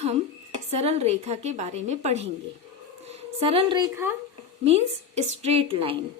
हम सरल रेखा के बारे में पढ़ेंगे। सरल रेखा means straight line.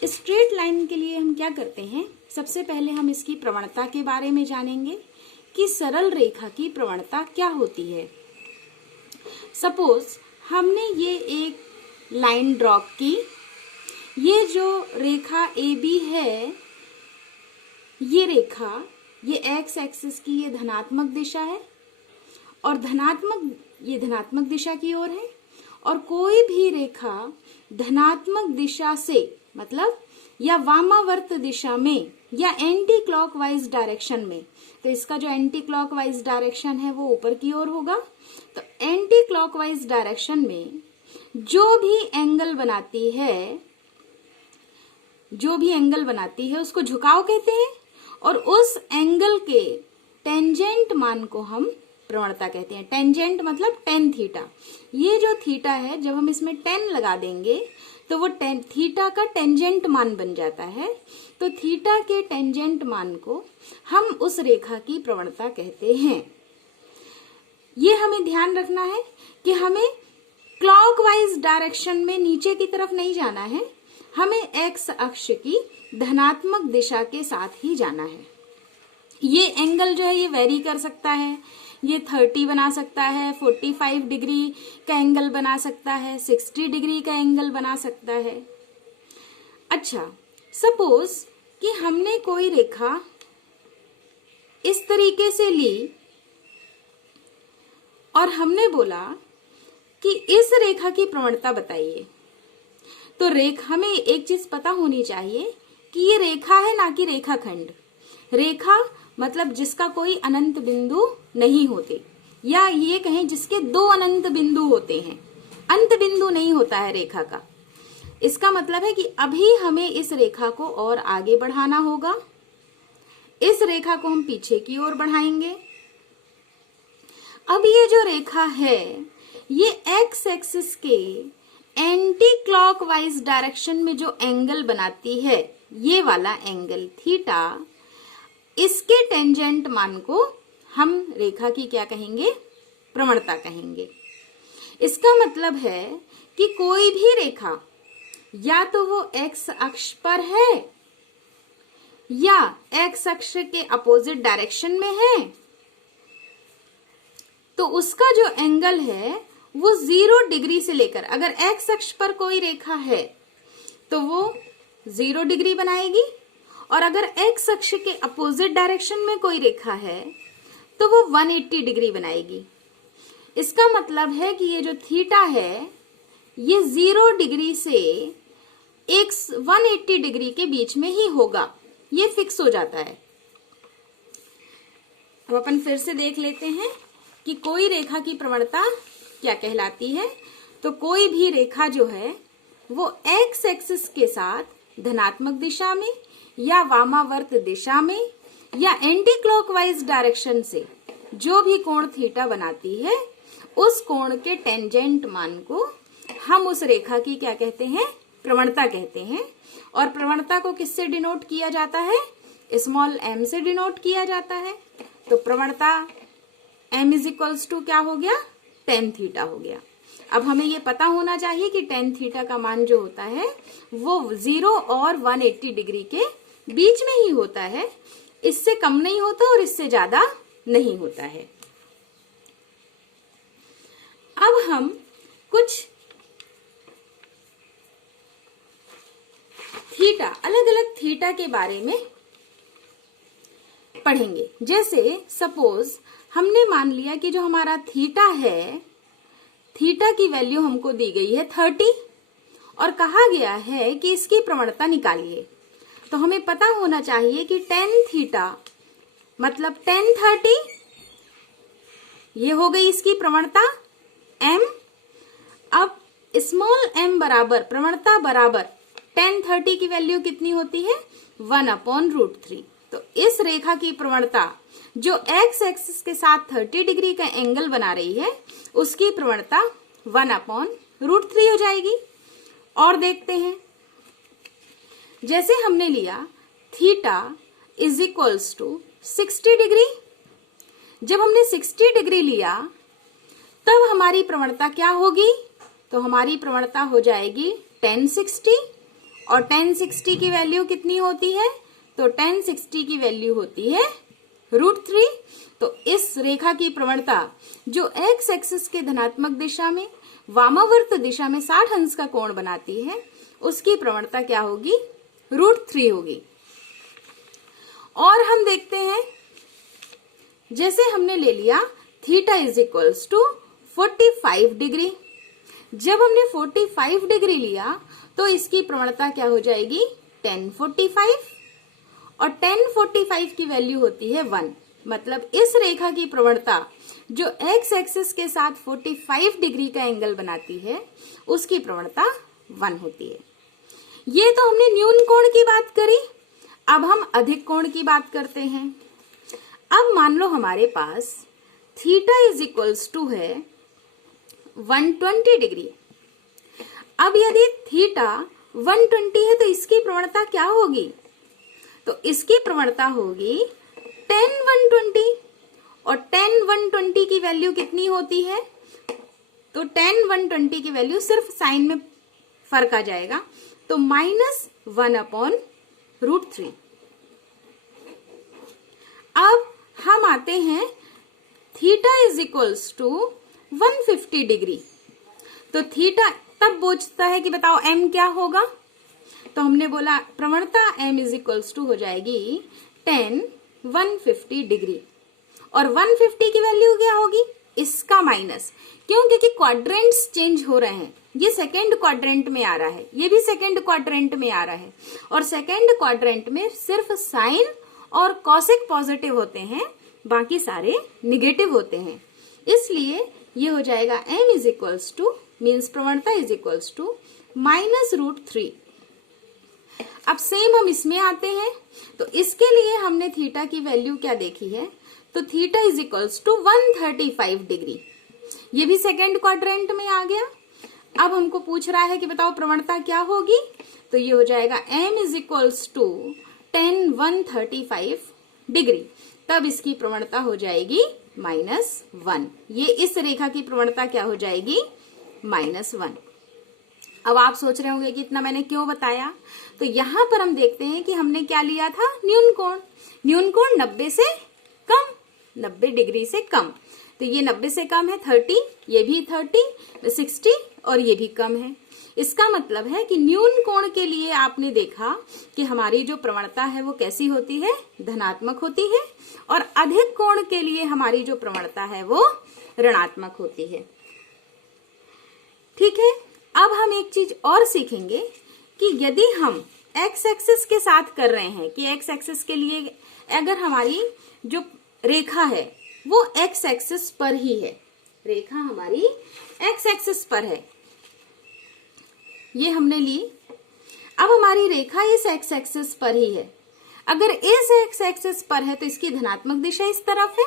Straight line के लिए हम क्या करते हैं, सबसे पहले हम इसकी प्रवणता के बारे में जानेंगे कि सरल रेखा की प्रवणता क्या होती है। सपोज हमने ये एक लाइन ड्रॉ की, ये जो रेखा AB है, ये रेखा, ये एक्स एक्सिस की ये धनात्मक दिशा है और ये धनात्मक दिशा की ओर है, और कोई भी रेखा धनात्मक दिशा से मतलब या वामावर्त दिशा में या एंटी क्लॉकवाइज डायरेक्शन में, तो इसका जो एंटी क्लॉकवाइज डायरेक्शन है वो ऊपर की ओर होगा। तो एंटी क्लॉकवाइज डायरेक्शन में जो भी एंगल बनाती है उसको झुकाव कहते हैं, और उस एंगल के टेंजेंट मान को हम प्रवणता कहते हैं। टेंजेंट मतलब टेन थीटा। ये जो थीटा है, जब हम इसमें 10 लगा देंगे तो वो थीटा का टेंजेंट मान बन जाता है। तो थीटा के टेंजेंट मान को हम उस रेखा की प्रवणता कहते हैं। ये हमें ध्यान रखना है कि हमें क्लॉकवाइज डायरेक्शन में नीचे की तरफ नहीं जाना है, हमें एक्स अक्ष की धनात्मक दिशा के साथ ही जाना है। ये एंगल जो है ये वेरी कर सकता है, ये 30 बना सकता है, 45 डिग्री का एंगल बना सकता है, 60 डिग्री का एंगल बना सकता है। अच्छा, सपोज कि हमने कोई रेखा इस तरीके से ली और हमने बोला कि इस रेखा की प्रवणता बताइए। तो हमें एक चीज पता होनी चाहिए कि ये रेखा है ना कि रेखाखंड। रेखा मतलब जिसका कोई अनंत बिंदु नहीं होते, या ये कहें जिसके 2 अनंत बिंदु होते हैं। अंत बिंदु नहीं होता है रेखा का। इसका मतलब है कि अभी हमें इस रेखा को और आगे बढ़ाना होगा। इस रेखा को हम पीछे की ओर बढ़ाएंगे। अब ये जो रेखा है ये एक्स एक्सिस के एंटी क्लॉकवाइज डायरेक्शन में जो एंगल बनाती है, ये वाला एंगल थीटा, इसके टेंजेंट मान को हम रेखा की क्या कहेंगे, प्रवणता कहेंगे। इसका मतलब है कि कोई भी रेखा या तो वो एक्स अक्ष पर है या एक्स अक्ष के अपोजिट डायरेक्शन में है, तो उसका जो एंगल है वो 0 डिग्री से लेकर, अगर एक्स अक्ष पर कोई रेखा है तो वो 0 डिग्री बनाएगी, और अगर एक्स अक्ष के अपोजिट डायरेक्शन में कोई रेखा है तो वो 180 डिग्री बनाएगी। इसका मतलब है कि ये जो थीटा है ये 0 डिग्री से 180 डिग्री के बीच में ही होगा, ये फिक्स हो जाता है। अब अपन फिर से देख लेते हैं कि कोई रेखा की प्रवणता क्या कहलाती है। तो कोई भी रेखा जो है वो एक्स एक्सिस के साथ धनात्मक दिशा में या वामावर्त दिशा में या एंटी क्लॉकवाइज डायरेक्शन से जो भी कोण थीटा बनाती है, उस कोण के टेंजेंट मान को हम उस रेखा की क्या कहते हैं, प्रवणता कहते हैं। और प्रवणता को किससे डिनोट किया जाता है, स्मॉल m से डिनोट किया जाता है। तो प्रवणता m = क्या हो गया, tan थीटा हो गया। अब हमें ये पता होना चाहिए कि tan थीटा का मान जो होता है वो 0 और 180 डिग्री के बीच में ही होता है, इससे कम नहीं होता और इससे ज्यादा नहीं होता है। अब हम कुछ थीटा, अलग अलग थीटा के बारे में पढ़ेंगे। जैसे सपोज हमने मान लिया कि जो हमारा थीटा है, थीटा की वैल्यू हमको दी गई है 30 और कहा गया है कि इसकी प्रवणता निकालिए। तो हमें पता होना चाहिए कि tan थीटा मतलब tan 30, ये हो गई इसकी प्रवणता m। अब स्मॉल m बराबर, प्रवणता बराबर tan 30 की वैल्यू कितनी होती है, 1/√3। तो इस रेखा की प्रवणता जो एक्स एक्सिस के साथ 30 डिग्री का एंगल बना रही है, उसकी प्रवणता 1/√3 हो जाएगी। और देखते हैं, जैसे हमने लिया थीटा = 60 डिग्री। जब हमने 60 डिग्री लिया तब हमारी प्रवणता क्या होगी? तो हमारी प्रवणता हो जाएगी tan 60, और tan 60 की वैल्यू कितनी होती है? तो tan 60 की वैल्यू होती है √3। तो इस रेखा की प्रवणता जो एक्स एक्सिस के धनात्मक दिशा में वामावर्त दिशा में 60 अंश का कोण बनाती है, उसकी प्रवणता क्या होगी? √3 होगी। और हम देखते हैं, जैसे हमने ले लिया theta is equals to 45 degree. जब हमने 45 डिग्री लिया तो इसकी प्रवणता क्या हो जाएगी? tan 45, और tan 45 की वैल्यू होती है 1। मतलब इस रेखा की प्रवणता जो एक्स एक्सिस के साथ 45 डिग्री का एंगल बनाती है, उसकी प्रवणता 1 होती है। ये तो हमने न्यून कोण की बात करी। अब हम अधिक कोण की बात करते हैं। अब मान लो हमारे पास थीटा इज इक्वल्स टू है 120 डिग्री। अब यदि थीटा 120 है तो इसकी प्रवणता क्या होगी? तो इसकी प्रवणता होगी tan 120, और tan 120 की वैल्यू कितनी होती है? तो tan 120 की वैल्यू सिर्फ साइन में फर्क आ जाएगा, तो -1/√3। अब हम आते हैं theta is equals to 150 degree. तो थीटा तब पूछता है कि बताओ m क्या होगा? तो हमने बोला प्रवणता m इज इक्वल्स टू हो जाएगी tan 150 डिग्री, और 150 की वैल्यू क्या होगी? इसका माइनस। क्यों? क्योंकि क्वाड्रेंट्स चेंज हो रहे हैं। ये सेकेंड क्वाड्रेंट में आ रहा है, ये भी सेकेंड क्वाड्रेंट में आ रहा है, और सेकेंड क्वाड्रेंट में सिर्फ साइन और कॉसेक पॉजिटिव होते हैं, बाकी सारे निगेटिव होते हैं। इसलिए ये हो जाएगा m is equals two means प्रवणता इज इक्वल्स टू -√3। अब सेम हम इसमें आते हैं। तो इसके लिए हमने थीटा की वैल्यू क्या देखी है? तो theta is equals to 135 degree. ये भी सेकेंड क्वाड्रेंट में आ गया। अब हमको पूछ रहा है कि बताओ प्रवणता क्या होगी? तो ये हो जाएगा m is equals to tan 135 degree. तब इसकी प्रवणता हो जाएगी -1। ये इस रेखा की प्रवणता क्या हो जाएगी? -1। अब आप सोच रहे होंगे कि इतना मैंने क्यों बताया? तो यहां पर हम देखते हैं कि हमने क्या लिया था? न्यून कोण। न्यून कोण 90 से कम, 90 डिग्री से कम। तो ये 90 से कम है 30, ये भी 30, 60, और ये भी कम है। इसका मतलब है कि न्यून कोण के लिए आपने देखा कि हमारी जो प्रवणता है वो कैसी होती है? धनात्मक होती है, और अधिक कोण के लिए हमारी जो प्रवणता है वो ऋणात्मक होती है। ठीक है। अब हम एक चीज और सीखेंगे कि यदि हम एक्स एक्सिस के साथ कर रहे हैं कि एक्स एक्सिस के लिए अगर हमारी जो रेखा है वो एक्स एक्सिस पर ही है, रेखा हमारी एक्स एक्सिस पर है, ये हमने ली। अब हमारी रेखा इस एक्स एक्सिस पर ही है। अगर इस एक्स एक्सिस पर है तो इसकी धनात्मक दिशा इस तरफ है,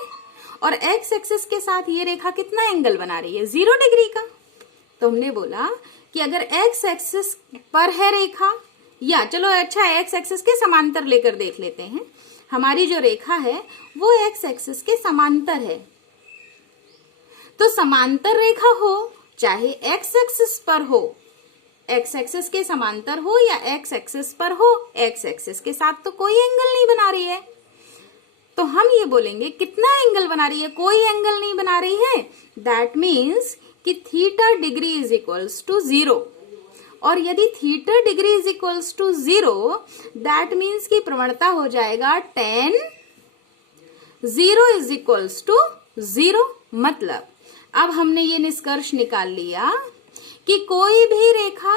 और एक्स एक्सिस के साथ ये रेखा कितना एंगल बना रही है? 0 डिग्री का। तो हमने बोला कि अगर एक्स एक्सिस पर है रेखा, या चलो अच्छा एक्स एक्सिस के समांतर लेकर देख लेते हैं, हमारी जो रेखा है वो एक्स एक्सिस के समांतर है। तो समांतर रेखा हो चाहे एक्स एक्सिस पर हो, एक्स एक्सिस के समांतर हो या एक्स एक्सिस पर हो, एक्स एक्सिस के साथ तो कोई एंगल नहीं बना रही है। तो हम ये बोलेंगे कितना एंगल बना रही है? कोई एंगल नहीं बना रही है। दैट मीन्स कि theta degree is equals to 0, और यदि theta degree is equals to 0 that means की प्रवणता हो जाएगा tan 0 इज इक्वल्स टू 0। मतलब अब हमने ये निष्कर्ष निकाल लिया कि कोई भी रेखा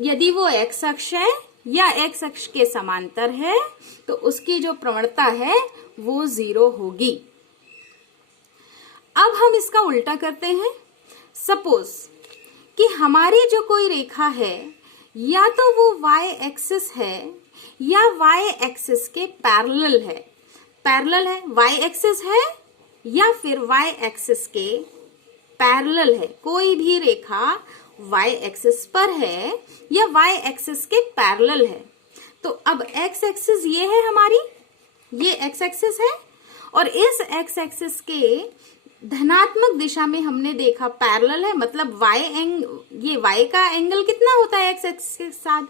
यदि वो एक्स अक्ष है या एक्स अक्ष के समांतर है तो उसकी जो प्रवणता है वो 0 होगी। अब हम इसका उल्टा करते हैं। सपोज कि हमारी जो कोई रेखा है या तो वो y एक्सिस है या y एक्सिस के पैरेलल है। पैरेलल है, y एक्सिस है या फिर y एक्सिस के पैरेलल है। कोई भी रेखा y एक्सिस पर है या y एक्सिस के पैरेलल है। तो अब x एक्सिस ये है हमारी, ये x एक्सिस है, और इस x एक्सिस के धनात्मक दिशा में हमने देखा पैरेलल है, मतलब ये y का एंगल कितना होता है एक्स एक्सिस के साथ,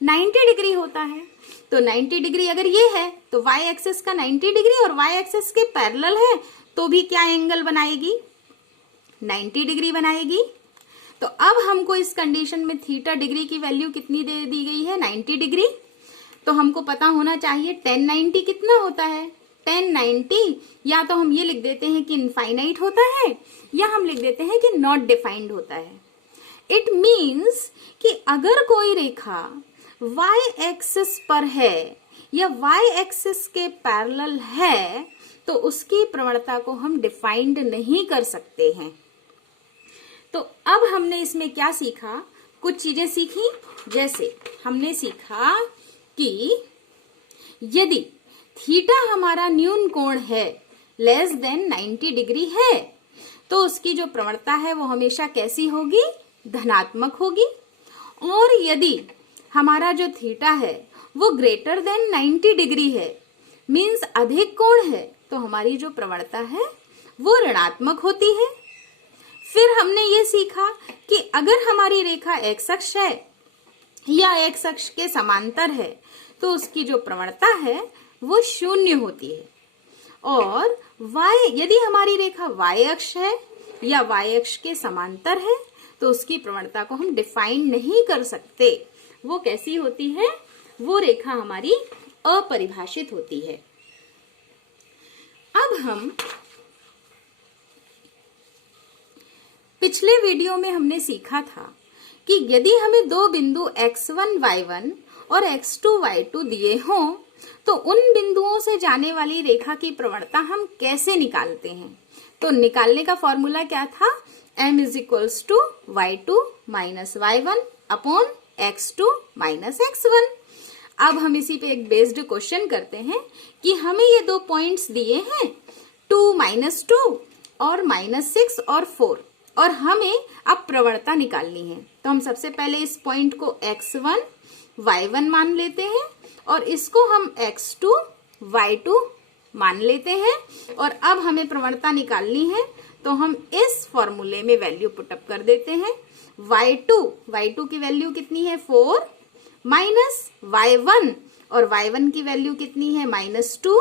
90 डिग्री होता है। तो 90 डिग्री अगर ये है तो y एक्सिस का 90 डिग्री और y एक्सिस के पैरेलल है तो भी क्या एंगल बनाएगी, 90 डिग्री बनाएगी। तो अब हमको इस कंडीशन में थीटा डिग्री की वैल्यू कितनी दे दी गई है, 90 डिग्री। तो हमको पता होना चाहिए tan 90 कितना होता है, tan 90 या तो हम ये लिख देते हैं कि इनफाइनाइट होता है या हम लिख देते हैं कि नॉट डिफाइंड होता है। इट मीन्स कि अगर कोई रेखा y एक्सिस पर है या y एक्सिस के पैरेलल है तो उसकी प्रवणता को हम डिफाइंड नहीं कर सकते हैं। तो अब हमने इसमें क्या सीखा, कुछ चीजें सीखी। जैसे हमने सीखा कि यदि थीटा हमारा न्यून कोण है, लेस देन 90 डिग्री है, तो उसकी जो प्रवणता है वो हमेशा कैसी होगी, धनात्मक होगी। और यदि हमारा जो थीटा है वो ग्रेटर देन 90 डिग्री है, मीन्स अधिक कोण है, तो हमारी जो प्रवणता है वो ऋणात्मक होती है। फिर हमने ये सीखा कि अगर हमारी रेखा एक्स अक्ष है या एक्स अक्ष के समांतर है तो उसकी जो प्रवणता है वो शून्य होती है। और यदि हमारी रेखा y अक्ष है या y अक्ष के समांतर है तो उसकी प्रवणता को हम डिफाइन नहीं कर सकते। वो कैसी होती है, वो रेखा हमारी अपरिभाषित होती है। अब हम पिछले वीडियो में हमने सीखा था कि यदि हमें दो बिंदु x1 y1 और x2 y2 दिए हों तो उन बिंदुओं से जाने वाली रेखा की प्रवणता हम कैसे निकालते हैं। तो निकालने का फॉर्मूला क्या था, m = y2 - y1 upon x2 - x1। अब हम इसी पे एक बेस्ड क्वेश्चन करते हैं कि हमें ये दो पॉइंट्स दिए हैं 2 - 2 और -6 और 4 और हमें अब प्रवणता निकालनी है। तो हम सबसे पहले इस पॉइंट को x1 y1 मान लेते हैं और इसको हम x2 y2 मान लेते हैं। और अब हमें प्रवणता निकालनी है तो हम इस फॉर्मूले में वैल्यू पुटअप कर देते हैं। y2 की वैल्यू कितनी है 4 माइनस y1 और y1 की वैल्यू कितनी है -2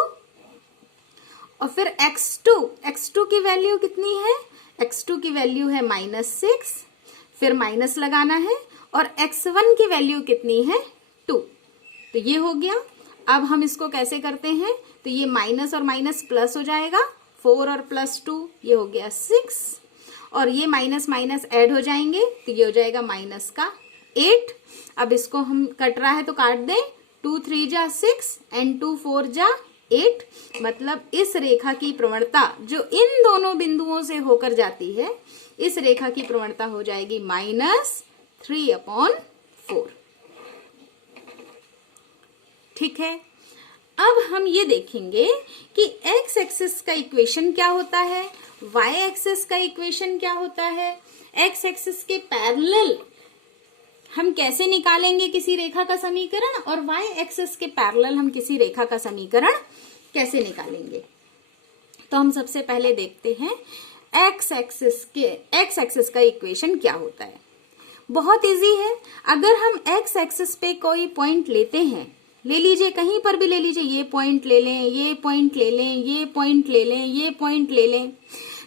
और फिर x2 की वैल्यू कितनी है, x2 की वैल्यू है -6, फिर माइनस लगाना है और x1 की वैल्यू कितनी है 2। तो ये हो गया। अब हम इसको कैसे करते हैं, तो ये माइनस और माइनस प्लस हो जाएगा, 4 और +2 ये हो गया 6 और ये माइनस माइनस ऐड हो जाएंगे तो ये हो जाएगा -8। अब इसको हम कट रहा है तो काट दें, 2 3 जा 6 एंड 2 4 जा 8। मतलब इस रेखा की प्रवणता जो इन दोनों बिंदुओं से होकर जाती है, इस रेखा की प्रवणता हो जाएगी -3/4। ठीक है। अब हम ये देखेंगे कि x एक्सिस का इक्वेशन क्या होता है, y एक्सिस का इक्वेशन क्या होता है। x एक्सिस के पैरेलल हम कैसे निकालेंगे किसी रेखा का समीकरण और y एक्सिस के पैरेलल हम किसी रेखा का समीकरण कैसे निकालेंगे। तो हम सबसे पहले देखते हैं x एक्सिस का इक्वेशन क्या होता है। बहुत इजी है। अगर हम x एक्सिस पे कोई पॉइंट लेते हैं, ले लीजिए कहीं पर भी ले लीजिए, ये पॉइंट ले लें, ये पॉइंट ले लें, ये पॉइंट ले लें, ये पॉइंट ले लें।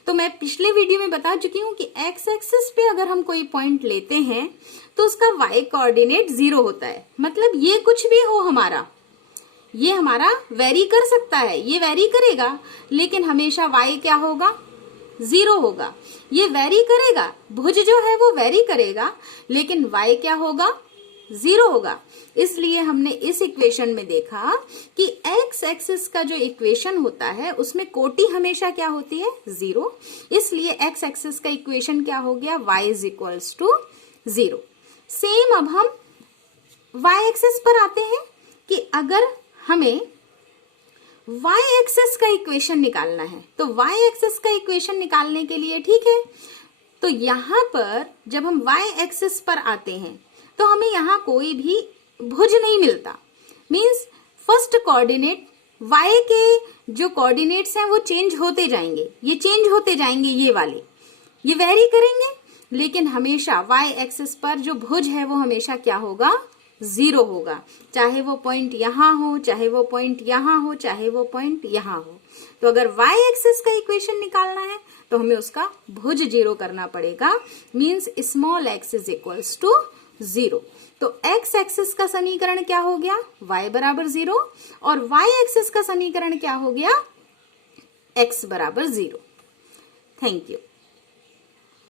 तो मैं पिछले वीडियो में बता चुकी हूं कि x एक्सिस पे अगर हम कोई पॉइंट लेते हैं तो उसका y कोऑर्डिनेट 0 होता है। मतलब ये कुछ भी हो हमारा, ये हमारा वेरी कर सकता है, ये वेरी करेगा, लेकिन हमेशा y क्या होगा 0 होगा। ये वेरी करेगा, भुज जो है वो वेरी करेगा, लेकिन y क्या होगा 0 होगा। इसलिए हमने इस इक्वेशन में देखा कि x एक्सिस का जो इक्वेशन होता है उसमें कोटि हमेशा क्या होती है 0। इसलिए x एक्सिस का इक्वेशन क्या हो गया y = 0। सेम अब हम y एक्सिस पर आते हैं कि अगर हमें y एक्सिस का इक्वेशन निकालना है तो y एक्सिस का इक्वेशन निकालने के लिए, ठीक है, तो यहां पर जब हम y एक्सिस पर आते हैं तो हमें यहाँ कोई भी भुज नहीं मिलता। मीन्स फर्स्ट कोऑर्डिनेट y के जो कोऑर्डिनेट्स हैं वो चेंज होते जाएंगे, ये चेंज होते जाएंगे, ये वाले ये वेरी करेंगे, लेकिन हमेशा y एक्सिस पर जो भुज है वो हमेशा क्या होगा, 0 होगा, चाहे वो पॉइंट यहां हो, चाहे वो पॉइंट यहां हो, चाहे वो पॉइंट यहां हो। तो अगर y एक्सिस का इक्वेशन निकालना है तो हमें उसका भुज 0 करना पड़ेगा, means small x is equals to 0। तो x एक्सिस का समीकरण क्या हो गया, y बराबर 0, और y एक्सिस का समीकरण क्या हो गया, x बराबर 0। Thank you.